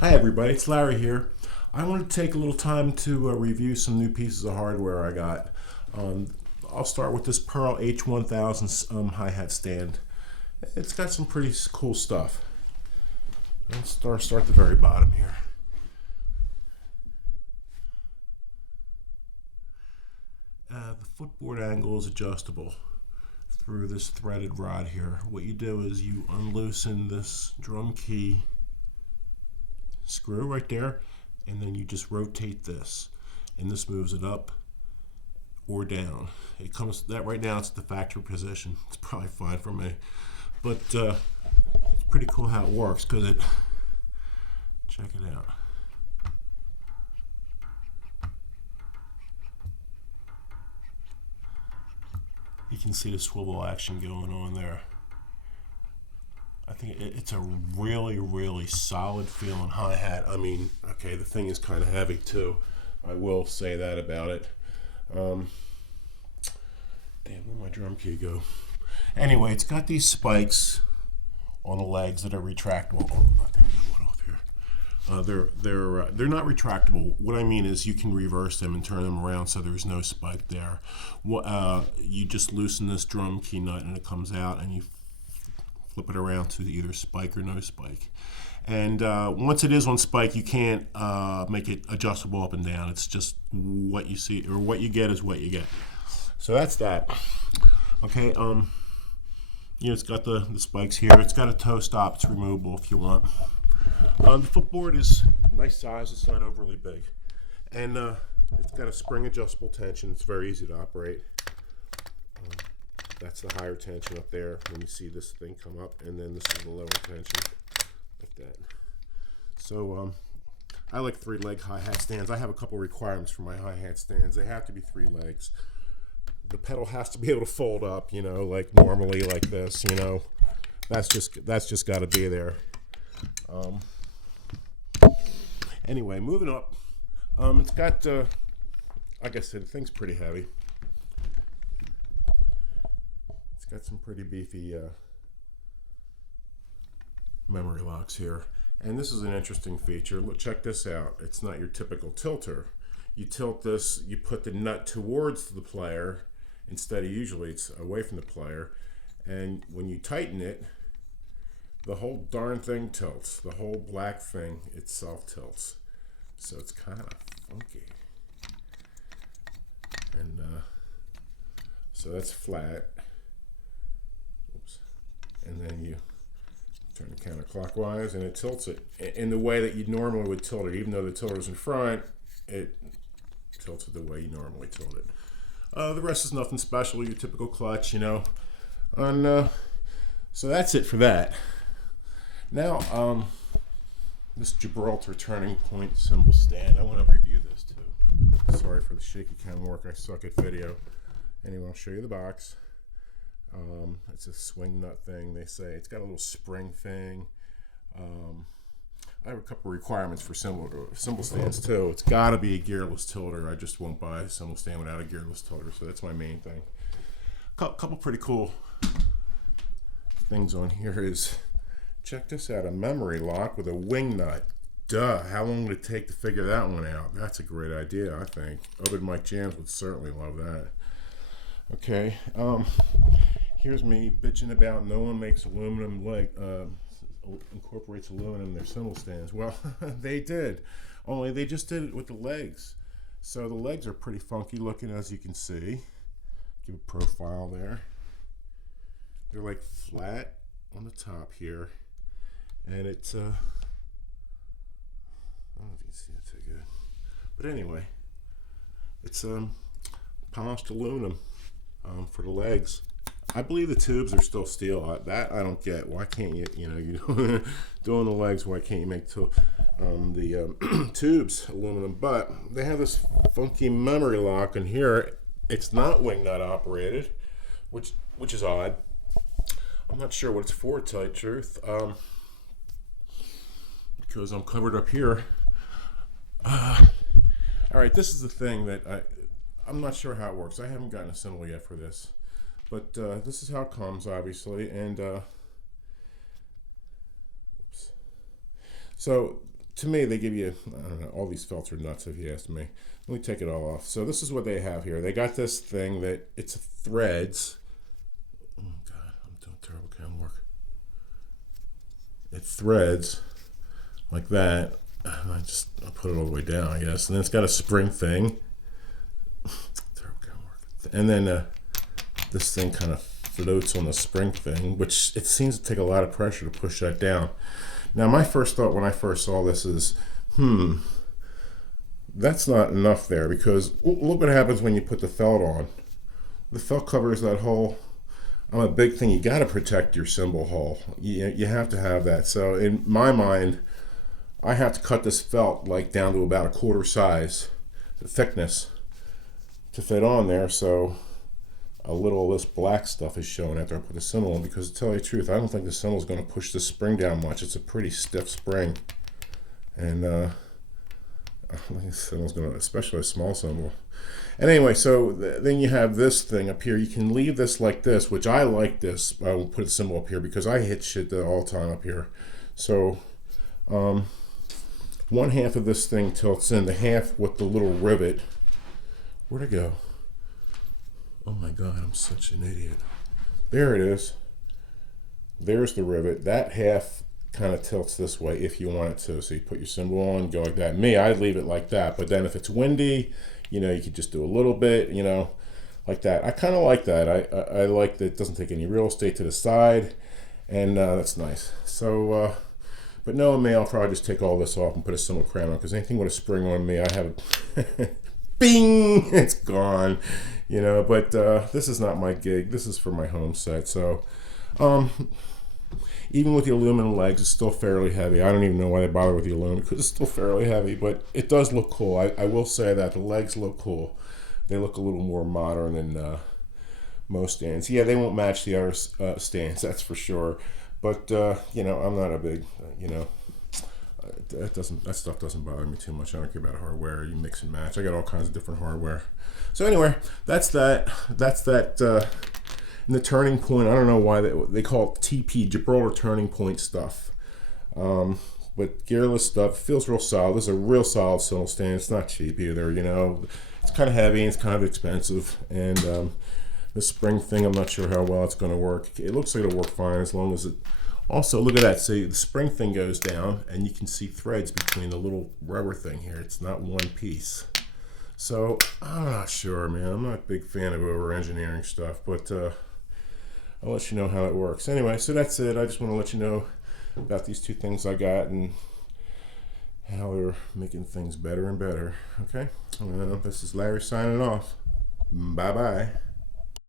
Hi everybody, it's Larry here. I want to take a little time to review some new pieces of hardware I got. Um, I'll start with this Pearl H1000 hi-hat stand. It's got some pretty cool stuff. Let's start at the very bottom here. The footboard angle is adjustable through this threaded rod here. What you do is you unloosen this drum key screw right there, and then you just rotate this, and this moves it up or down. It comes that right now it's the factory position. It's probably fine for me, but it's pretty cool how it works because check it out. You can see the swivel action going on there. I think it's a really solid feeling hi-hat. I mean, okay, the thing is kind of heavy too. I will say that about it. Damn, where'd my drum key go? Anyway, it's got these spikes on the legs that are retractable. Oh, I think I went off here. They're not retractable. What I mean is you can reverse them and turn them around so there's no spike there. You just loosen this drum key nut and it comes out, and you flip it around to either spike or no spike. And once it is on spike, you can't make it adjustable up and down. It's just what you see, or what you get is what you get. So that's that. Okay, it's got the spikes here. It's got a toe stop. It's removable if you want. The footboard is nice size. It's not overly big. And it's got a spring adjustable tension. It's very easy to operate. That's the higher tension up there when you see this thing come up, and then this is the lower tension, like that. So I like 3-leg hi-hat stands. I have a couple requirements for my hi-hat stands. They have to be 3 legs. The pedal has to be able to fold up, like normally, like this. That's just got to be there. Anyway, moving up. It's got, like I said, the thing's pretty heavy. Got some pretty beefy memory locks here. And this is an interesting feature. Look, check this out. It's not your typical tilter. You tilt this, you put the nut towards the player, instead of usually it's away from the player. And when you tighten it, the whole darn thing tilts. The whole black thing itself tilts. So it's kind of funky. And so that's flat. And then you turn it counterclockwise, and it tilts it in the way that you normally would tilt it. Even though the tilter's in front, it tilts it the way you normally tilt it. The rest is nothing special, your typical clutch, And so that's it for that. Now, this Gibraltar turning point cymbal stand, I want to review this too. Sorry for the shaky camera work, I suck at video. Anyway, I'll show you the box. It's a swing nut thing, they say. It's got a little spring thing. I have a couple requirements for cymbal stands too. It's got to be a gearless tilter. I just won't buy a cymbal stand without a gearless tilter, so that's my main thing. Couple pretty cool things on here is, check this out, a memory lock with a wing nut. Duh, how long would it take to figure that one out? That's a great idea, I think. Obed Mike Jams would certainly love that. Okay, here's me bitching about no one makes aluminum incorporates aluminum in their cymbal stands. Well, they did, only they just did it with the legs. So the legs are pretty funky looking, as you can see. Give a profile there. They're like flat on the top here, and it's I don't know if you can see it too good, but anyway, it's polished aluminum. For the legs. I believe the tubes are still steel. That I don't get. Why can't you, you doing the legs, why can't you make the tubes aluminum? But they have this funky memory lock in here. It's not wing nut operated, which is odd. I'm not sure what it's for, to tell you the truth, because I'm covered up here. All right, this is the thing that I'm not sure how it works. I haven't gotten a cymbal yet for this, but this is how it comes, obviously. And oops. So to me, they give you, I don't know, all these felts are nuts if you ask me. Let me take it all off. So this is what they have here. They got this thing that it's threads. Oh God, I'm doing terrible camera work. It threads like that. And I'll put it all the way down, I guess. And then it's got a spring thing. Terrible camera work. And then this thing kind of floats on the spring thing, which it seems to take a lot of pressure to push that down. Now, my first thought when I first saw this is, that's not enough there, because look what happens when you put the felt on. The felt covers that hole. I'm a big thing. You got to protect your cymbal hole. You have to have that. So in my mind, I have to cut this felt like down to about a quarter size, the thickness, to fit on there. So a little of this black stuff is showing after I put the cymbal on, because to tell you the truth, I don't think the cymbal is going to push the spring down much. It's a pretty stiff spring, and I think the cymbal's going to, especially a small cymbal. And anyway, so then you have this thing up here. You can leave this like this, which I like this. I will put a cymbal up here because I hit shit all the time up here. So one half of this thing tilts in, the half with the little rivet. Where'd it go? Oh my God, I'm such an idiot. There it is. There's the rivet. That half kind of tilts this way if you want it to. So you put your cymbal on, go like that. Me, I'd leave it like that. But then if it's windy, you know, you could just do a little bit, you know, like that. I kind of like that. I like that it doesn't take any real estate to the side, and that's nice. So, but knowing me, I'll probably just take all this off and put a cymbal crown on, because anything with a spring on me, I have a bing, it's gone. You know, but this is not my gig. This is for my home set. So even with the aluminum legs, it's still fairly heavy. I don't even know why they bother with the aluminum, because it's still fairly heavy, but it does look cool. I will say that the legs look cool. They look a little more modern than most stands. Yeah, they won't match the other stands, that's for sure. But you know, I'm not a big, you know, that stuff doesn't bother me too much. I don't care about hardware. You mix and match. I got all kinds of different hardware. So anyway, that's that. And the turning point, I don't know why they call it TP, Gibraltar turning point stuff. But gearless stuff, feels real solid. This is a real solid cymbal stand. It's not cheap either, you know. It's kind of heavy and it's kind of expensive. And the spring thing, I'm not sure how well it's going to work. It looks like it'll work fine as long as it... Also, look at that. See, the spring thing goes down, and you can see threads between the little rubber thing here. It's not one piece. So, I'm not sure, man. I'm not a big fan of over-engineering stuff, but I'll let you know how it works. Anyway, so that's it. I just want to let you know about these two things I got and how they're making things better and better. Okay? This is Larry signing off. Bye-bye.